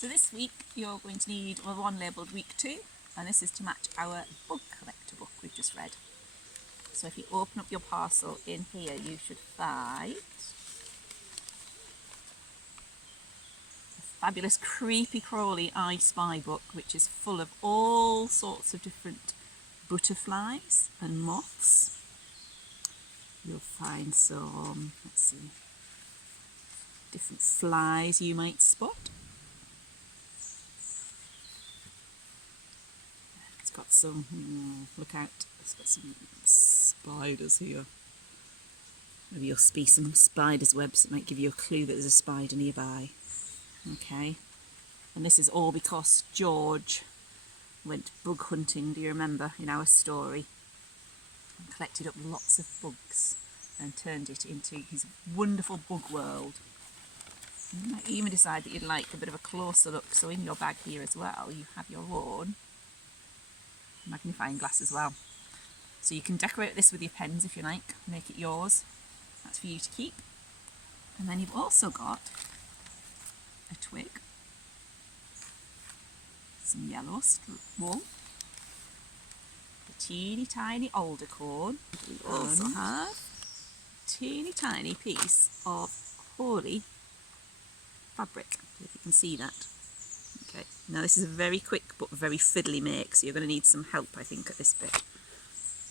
So this week you're going to need one labelled week 2, and this is to match our bug collector book we've just read. So if you open up your parcel in here, you should find a fabulous creepy crawly I Spy book, which is full of all sorts of different butterflies and moths. You'll find some, let's see, different flies you might spot. It's got some, look out, it's got some spiders here. Maybe you'll see some spiders' webs that might give you a clue that there's a spider nearby. Okay, and this is all because George went bug hunting, do you remember, in our story, and collected up lots of bugs and turned it into his wonderful bug world. You might even decide that you'd like a bit of a closer look, so in your bag here as well you have your own magnifying glass as well. So you can decorate this with your pens if you like, make it yours. That's for you to keep. And then you've also got a twig, some yellow wool, a teeny tiny alder corn. We also have a teeny tiny piece of holy fabric, if you can see that. Okay, now this is a very quick but very fiddly make, so you're going to need some help, I think, at this bit.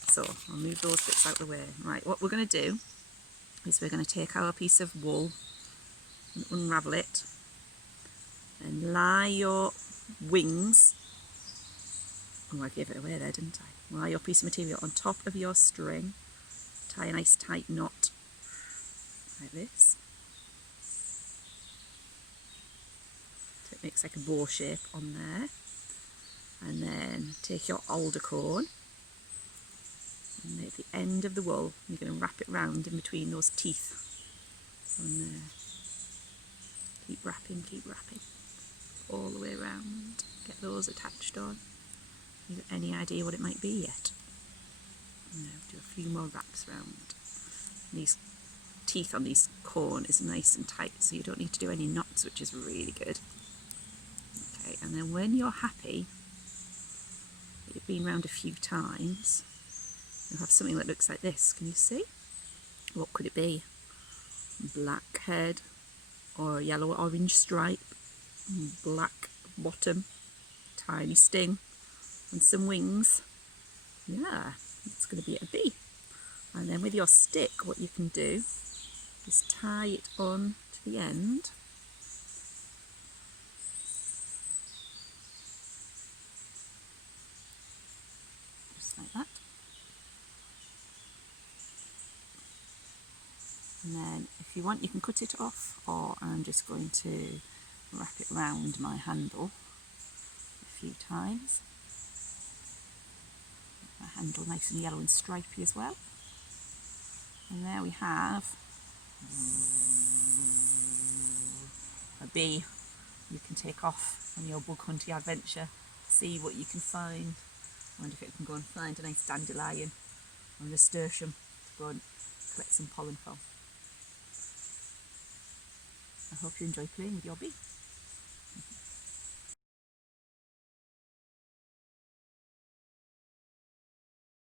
So I'll move those bits out of the way. Right, what we're going to do is we're going to take our piece of wool and unravel it and lie your wings, oh, I gave it away there, didn't I? Lie your piece of material on top of your string, tie a nice tight knot like this. So it makes like a bow shape on there. And then take your alder corn and make the end of the wool, you're going to wrap it round in between those teeth on there. Keep wrapping all the way around. Get those attached on. You got any idea what it might be yet? No, do a few more wraps round. These teeth on these corn is nice and tight, so you don't need to do any knots, which is really good. Okay, and then when you're happy, you've been round a few times, you'll have something that looks like this. Can you see? What could it be? Black head, or a yellow or orange stripe, black bottom, tiny sting, and some wings. Yeah, it's going to be a bee. And then with your stick, what you can do is tie it on to the end. Just like that. And then if you want, you can cut it off, or I'm just going to wrap it round my handle a few times. Make my handle nice and yellow and stripy as well. And there we have a bee you can take off on your bug hunting adventure. See what you can find. I wonder if it can go and find a nice dandelion or a nasturtium to go and collect some pollen from. I hope you enjoy playing with your bee.